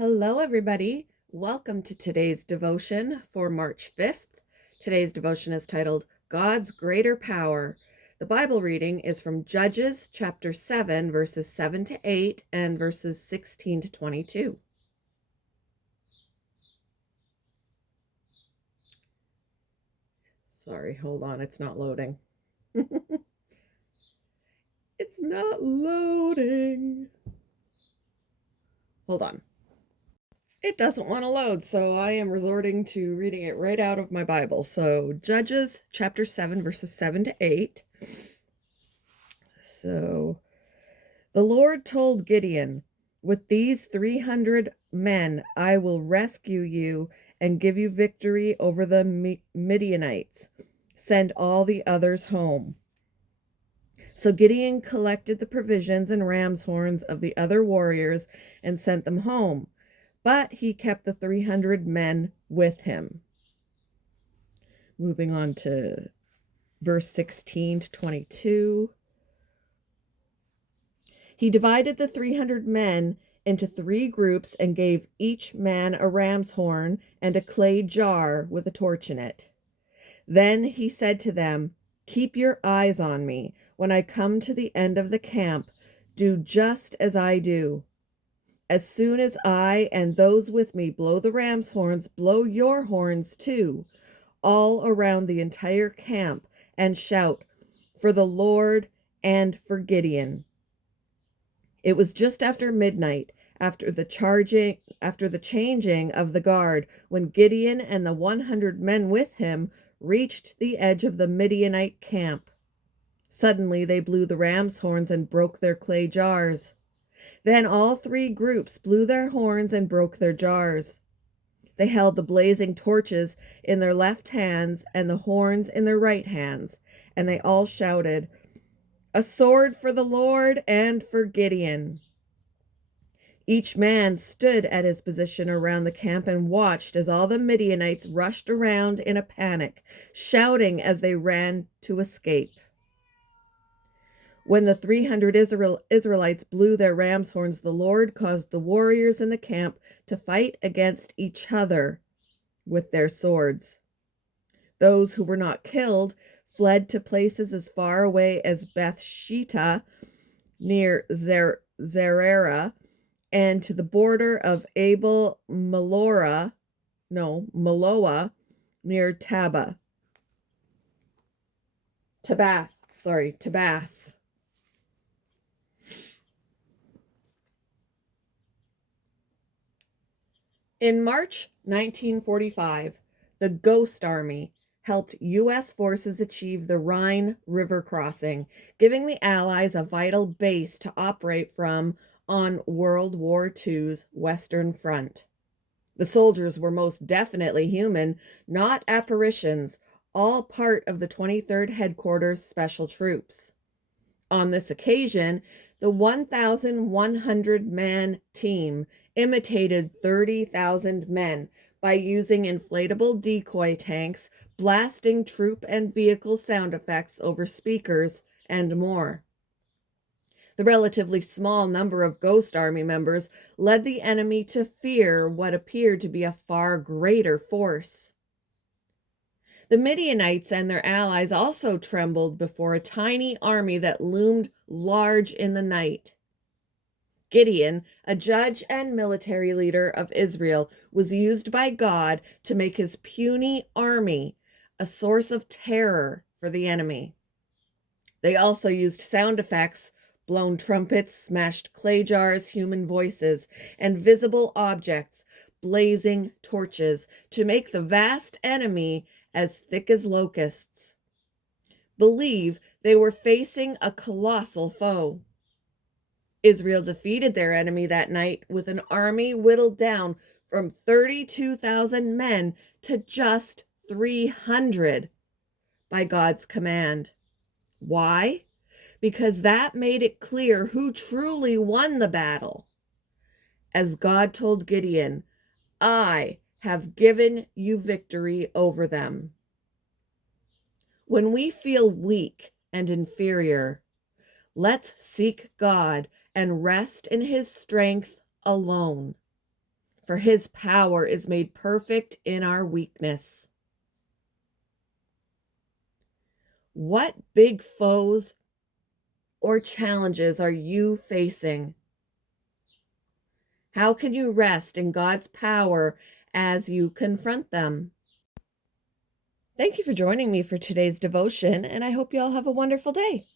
Hello, everybody. Welcome to today's devotion for March 5th. Today's devotion is titled God's Greater Power. The Bible reading is from Judges chapter 7, verses 7 to 8 and verses 16 to 22. Sorry, hold on, it's not loading. It's not loading. Hold on. It doesn't want to load, so I am resorting to reading it right out of my Bible. So, Judges chapter 7, verses 7 to 8. So, the Lord told Gideon, "With these 300 men, I will rescue you and give you victory over the Midianites. Send all the others home." So Gideon collected the provisions and ram's horns of the other warriors and sent them home. But he kept the 300 men with him. Moving on to verse 16 to 22. He divided the 300 men into 3 groups and gave each man a ram's horn and a clay jar with a torch in it. Then he said to them, "Keep your eyes on me. When I come to the end of the camp, do just as I do. As soon as I and those with me blow the ram's horns, blow your horns too, all around the entire camp, and shout, 'For the Lord and for Gideon.'" It was just after midnight, after the changing of the guard, when Gideon and the 100 men with him reached the edge of the Midianite camp. Suddenly they blew the ram's horns and broke their clay jars. Then all 3 groups blew their horns and broke their jars. They held the blazing torches in their left hands and the horns in their right hands, and they all shouted, "A sword for the Lord and for Gideon." Each man stood at his position around the camp and watched as all the Midianites rushed around in a panic, shouting as they ran to escape. When the 300 Israelites blew their ram's horns, the Lord caused the warriors in the camp to fight against each other with their swords. Those who were not killed fled to places as far away as Beth-shittah near Zerera and to the border of Abel Meloah near Tabath. In March 1945, the Ghost Army helped U.S. forces achieve the Rhine River crossing, giving the Allies a vital base to operate from on World War II's Western Front. The soldiers were most definitely human, not apparitions, all part of the 23rd Headquarters Special Troops. On this occasion, the 1,100-man team imitated 30,000 men by using inflatable decoy tanks, blasting troop and vehicle sound effects over speakers, and more. The relatively small number of Ghost Army members led the enemy to fear what appeared to be a far greater force. The Midianites and their allies also trembled before a tiny army that loomed large in the night. Gideon, a judge and military leader of Israel, was used by God to make his puny army a source of terror for the enemy. They also used sound effects, blown trumpets, smashed clay jars, human voices, and visible objects, blazing torches, to make the vast enemy as thick as locusts believe they were facing a colossal foe. Israel defeated their enemy that night with an army whittled down from 32,000 men to just 300 by God's command. Why? Because that made it clear who truly won the battle. As God told Gideon, "I have given you victory over them." When we feel weak and inferior, let's seek God and rest in His strength alone. for his power is made perfect in our weakness. What big foes or challenges are you facing? How can you rest in God's power as you confront them? Thank you for joining me for today's devotion, and I hope you all have a wonderful day.